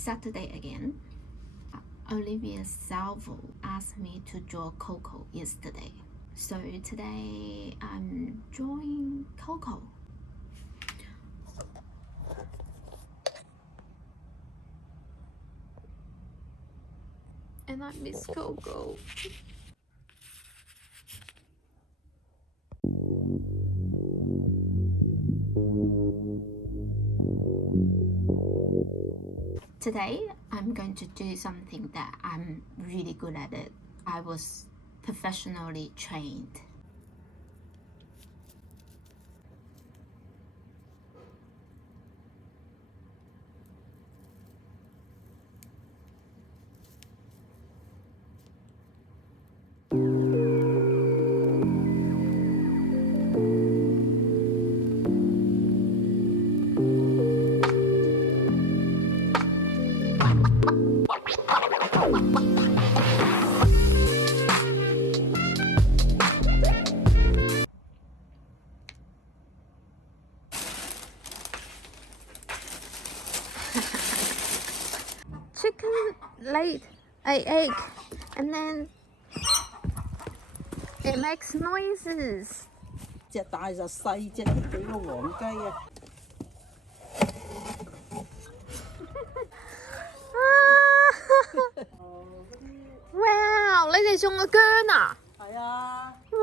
Saturday again. Olivia Salvo asked me to draw Coco yesterday. So today I'm drawing Coco. And I miss Coco. Today, I'm going to do something that I'm really good at it. I was professionally trained. Chicken laid an egg and then it makes noises. 隻大隻細隻啲幾個黃雞啊！哇！你哋種個薑啊？係啊！哇！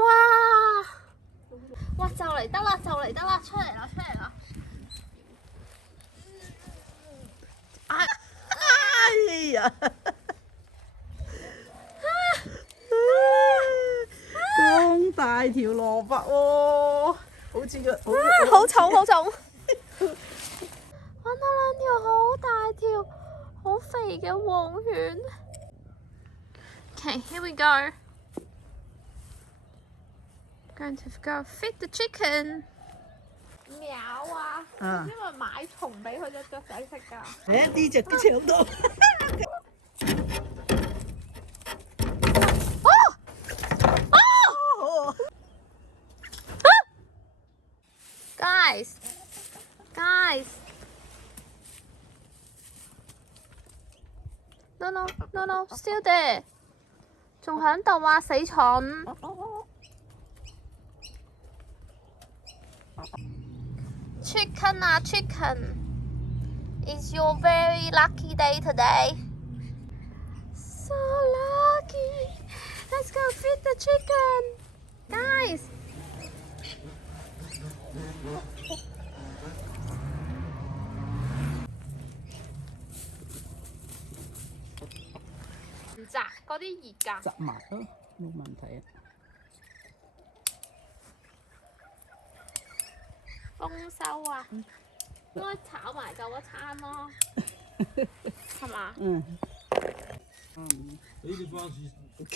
哇！就嚟得啦，就嚟得啦，出嚟啦，出嚟啦！哎呀！咁大條蘿蔔喎，好似個好重好重！揾到兩條好大條、好肥嘅黃犬。Okay, here we go. Going to go feed the chicken. 喵啊！因為買蟲俾佢隻雀仔食㗎。誒呢隻長到。Guys, no, still there， 仲喺度啊，死蠢！ Chicken 啊 ，Chicken， it's your very lucky day today. So lucky. Let's go feed the chicken, guys. 唔摘嗰啲熱㗎。摘埋咯，冇問題啊。豐收啊！應該炒埋就一餐咯，係嘛？嗯。呢啲方式 OK。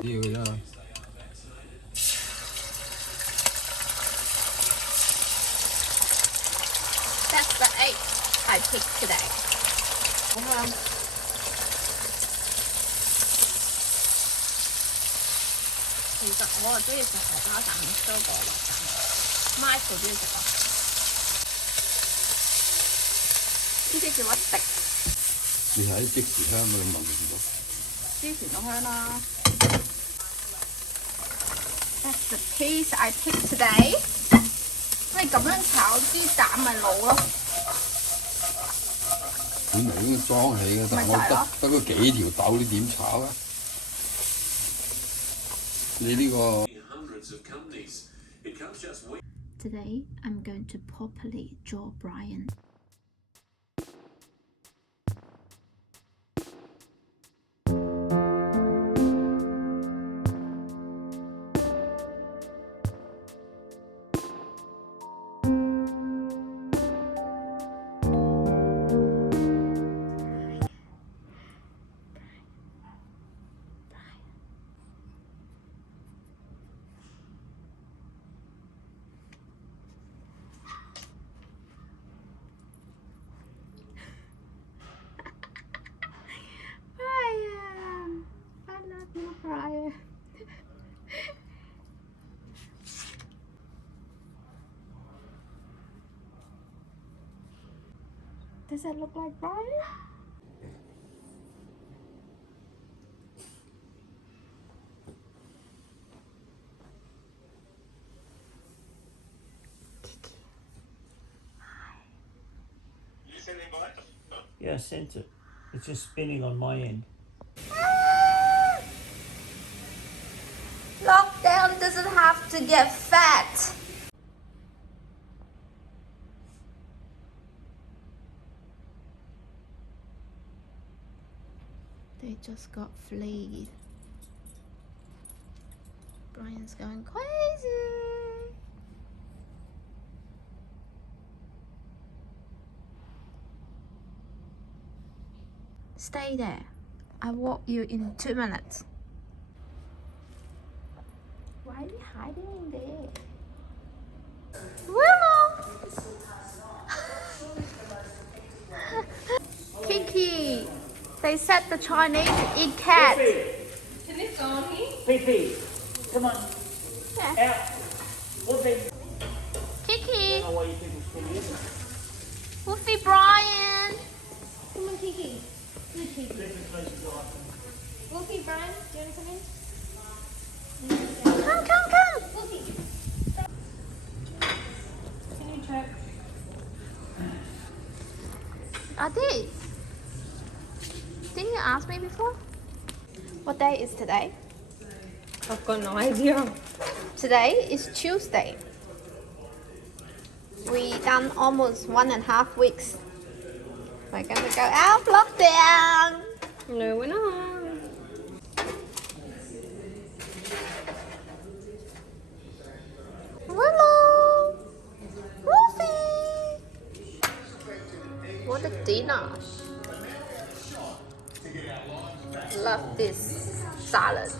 呢個呀。That's the egg I picked today. 咁啊，其實我係中意食荷包蛋多過落蛋。Michael 中意食啊？呢啲叫乜滴？你睇即時香啊！你聞唔聞到？之前都香啦。That's the piece I picked today. 你咁樣炒啲蛋咪老咯。本嚟應該裝起嘅，但係我得嗰幾條豆，你點炒啊？你呢個 Today I'm going to properly draw Brian. Does it look like Brian? Kiki. Hi. You sent the invite? Yeah, I sent it. It's just spinning on my end. Lockdown doesn't have to get fat. They just got fleed. Brian's going crazy. Stay there. I'll walk you in 2 minutes. Why are you hiding in there? Willow! Kiki! They said the Chinese eat cat. Fifi, come on. Yeah. Out. Woofy. Kiki! I don't know why you people still here. Woofy Brian! Come on, Kiki. Good Kiki. Woofy Brian, do you want to come in? Come, come, come! Woofy. Can you check? I did. Didn't you ask me before? What day is today? I've got no idea. Today is Tuesday. We done almost 1.5 weeks. We're gonna go out of lockdown. No, we're not. Willow, Wolfie. What a dinner! Love this salad.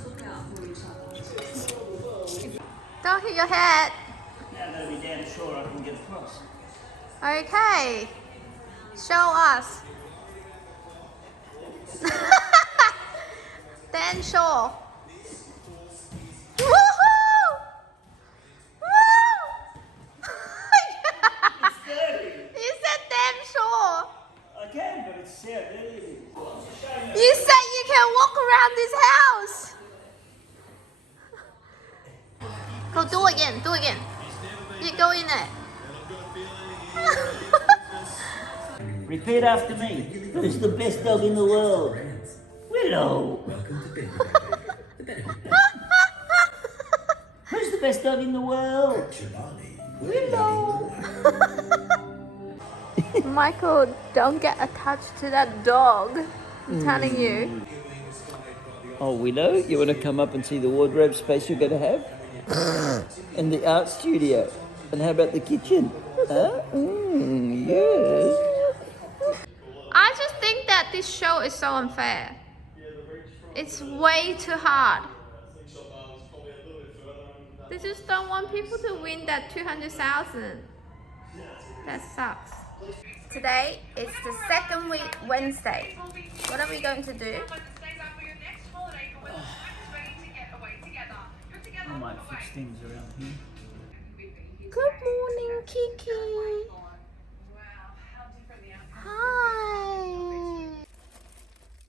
Don't hit your head. Now I'm going to be damn sure I can get across. Okay. Show us. Dan show. Woohoo! Woo! It's dirty. You said damn sure. I can, but it's so dirty. You said you can walk around this house. Go do it again. Do it again. You go in there. Repeat after me. Who's the best dog in the world? Willow. Who's the best dog in the world? Willow. Michael, don't get attached to that dog. I'm telling you. Oh, Willow, you want to come up and see the wardrobe space you're going to have? And the art studio. And how about the kitchen? Huh? Yes. I just think that this show is so unfair. It's way too hard. They just don't want people to win that 200,000. That sucks. Today is the second week Wednesday. What are we going to do? I might fix things around here. Good morning, Kiki. Hi.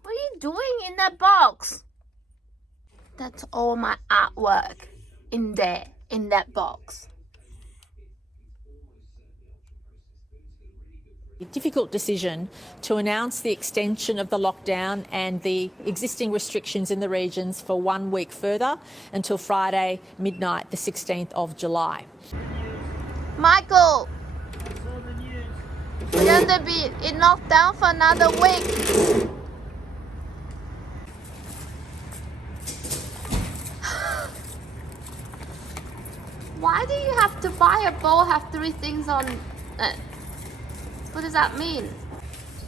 What are you doing in that box? That's all my artwork in there, in that box. Difficult decision to announce the extension of the lockdown and the existing restrictions in the regions for 1 week further until Friday midnight, the 16th of July. Michael, we're gonna be in lockdown for another week. Why do you have to buy a bowl have 3 things on it? What does that mean?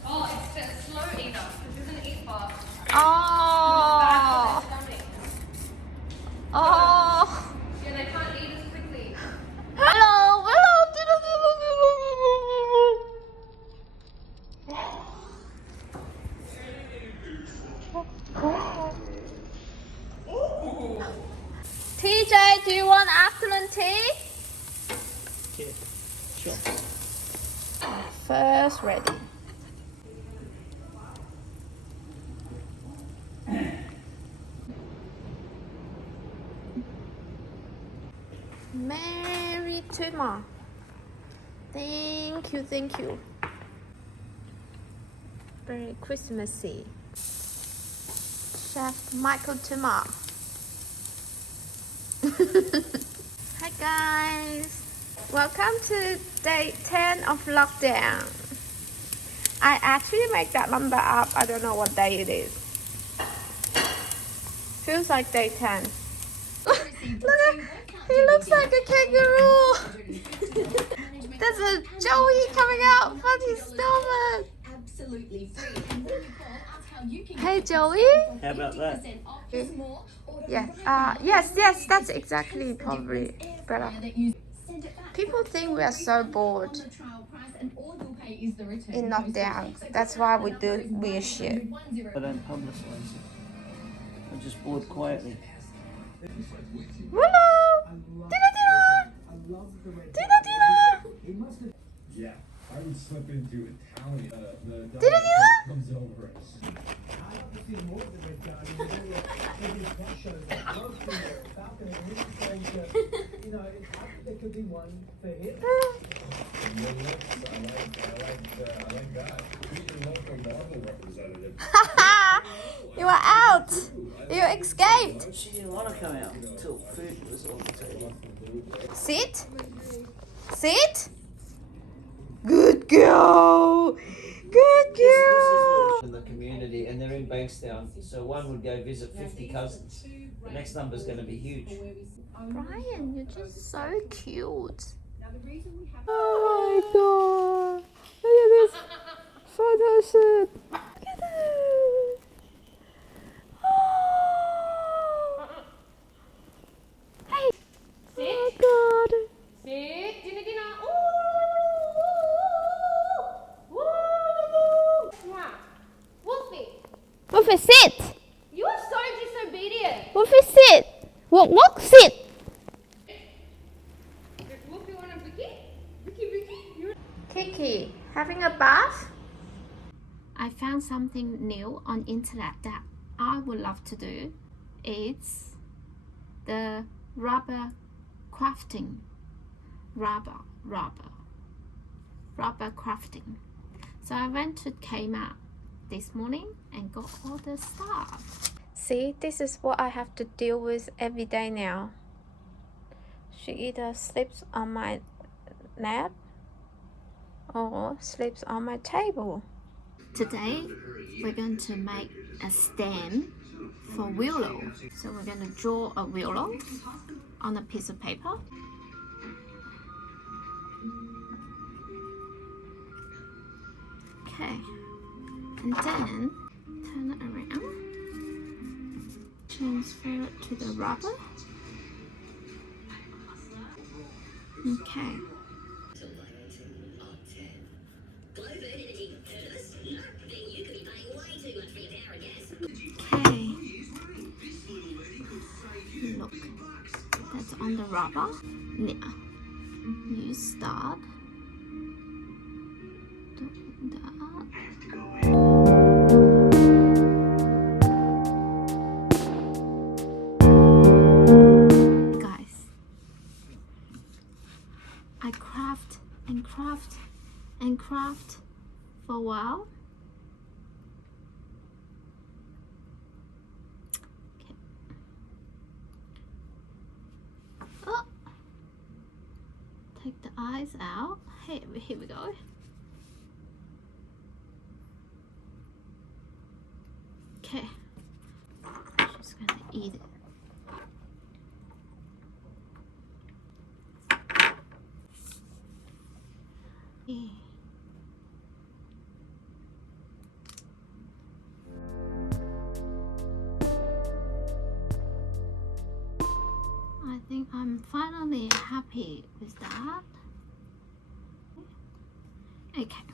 Oh, it's a slow eater, because it doesn't eat fast. Oh. Oh. Yeah, they can't eat as quickly. Hello, hello. TJ, do you want afternoon tea? Yeah, sure. First ready. Tuma. Thank you, thank you. Very Christmassy. Chef Michael Tuma. Hi guys. Welcome to day 10 of lockdown. I actually make that number up. I don't know what day it is. Feels like day 10. Look at, he looks like a kangaroo. There's a Joey coming out from his stomach. Hey Joey. How about that? Yes. Yes, that's exactly probably better. People think we are so bored in lockdown. That's why we do weird shit. I don't publicise it. I just board quietly. Hello! Dinner! Dinner! Yeah, I would slip into Italian. Dinner! Comes over us. You are out! You escaped! She didn't want to come out until food was on the table. Sit! Sit! Good girl! Good girl! In the community, and they're in Bankstown, so one would go visit 50 cousins. The next number's going to be huge. Brian, you're just so cute. Oh my god! Look at this photo shoot! Look at this! Oh! Hey! Oh god! Sit. Dinner. Wolfie, Wolfie, sit! you are so disobedient. Wolfie, sit! Walk, sit! Wolfie, want a Vicky? Vicky. Kiki, having a bath? I found something new on internet that I would love to do. It's the rubber crafting. Rubber crafting. So I went to Kmart this morning and got all the stuff. See, this is what I have to deal with every day now. She either sleeps on my lap or sleeps on my table. Today we're going to make a stand for willow. So we're going to draw a willow on a piece of paper. Okay, and then turn it around, transfer it to the rubber. Okay. Okay. Look, that's on the rubber. Now, you start doing that. Guys, I craft for a while. Okay. Oh, take the eyes out. Here we go. Okay, she's gonna eat it. Yeah. I think I'm finally happy with that. Okay.